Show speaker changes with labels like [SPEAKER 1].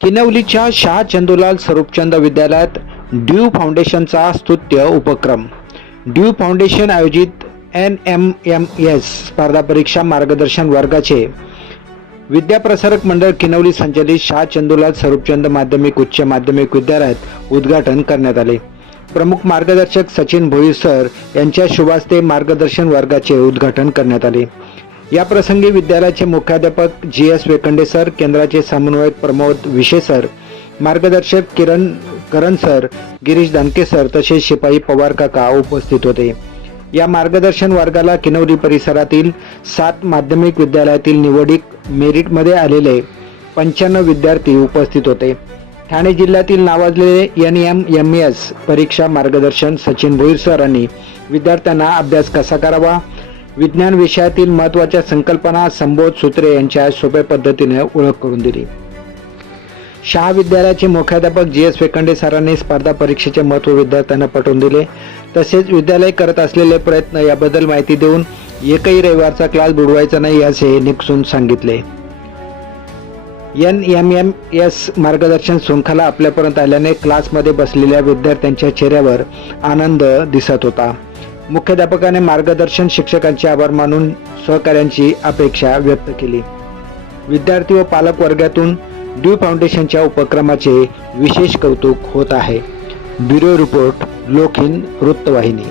[SPEAKER 1] किनवलीच्या शाह चंदूलाल स्वरूपचंद विद्यालयात ड्यू फाउंडेशनचा स्तुत्य उपक्रम. ड्यू फाउंडेशन आयोजित एन एम एम एस स्पर्धा परीक्षा मार्गदर्शन वर्गाचे विद्याप्रसारक मंडळ किनवली संचलित शाह चंदूलाल स्वरूपचंद माध्यमिक उच्च माध्यमिक विद्यालयात उद्घाटन करण्यात आले. प्रमुख मार्गदर्शक सचिन भोईर सर यांच्या शुभास्ते मार्गदर्शन वर्गाचे उद्घाटन करण्यात आले. या प्रसंगी विद्यालयाचे मुख्याध्यापक जी एस वेकंडे सर केंद्राचे समन्वयक प्रमोद विशे सर मार्गदर्शक किरण करण सर गिरीश दानके सर तसेच शिपाई पवार काका उपस्थित होते. या मार्गदर्शन वर्गाला किनवरी परिसरातील सात माध्यमिक विद्यालयातील निवडीत मेरिटमध्ये आलेले पंच्याण्णव विद्यार्थी उपस्थित होते. ठाणे जिल्ह्यातील नावाजलेले एन एम एम एस परीक्षा मार्गदर्शन सचिन भोईर सरांनी विद्यार्थ्यांना अभ्यास कसा करावा विज्ञान विषयातील महत्त्वाच्या संकल्पना संबोध सूत्रे यांच्या सोप्या पद्धतीने ओळख करून दिली. शहा विद्यालयाचे मुख्याध्यापक जी एस वेकंडे सरांनी स्पर्धा परीक्षेचे महत्त्व विद्यार्थ्यांना पटवून दिले. तसेच विद्यालय करत असलेले प्रयत्न याबद्दल माहिती देऊन एकही रविवारचा क्लास बुडवायचा नाही असे निकसून सांगितले. एन एम एम एस मार्गदर्शन शृंखला आपल्यापर्यंत आल्याने क्लासमध्ये बसलेल्या विद्यार्थ्यांच्या चेहऱ्यावर आनंद दिसत होता. मुख्याध्यापकाने मार्गदर्शन शिक्षकांचे आभार मानून सहकार्यांची अपेक्षा व्यक्त केली. विद्यार्थी व पालक वर्गातून ड्यू फाउंडेशनच्या उपक्रमाचे विशेष कौतुक होत आहे. ब्युरो रिपोर्ट लोखिन वृत्तवाहिनी.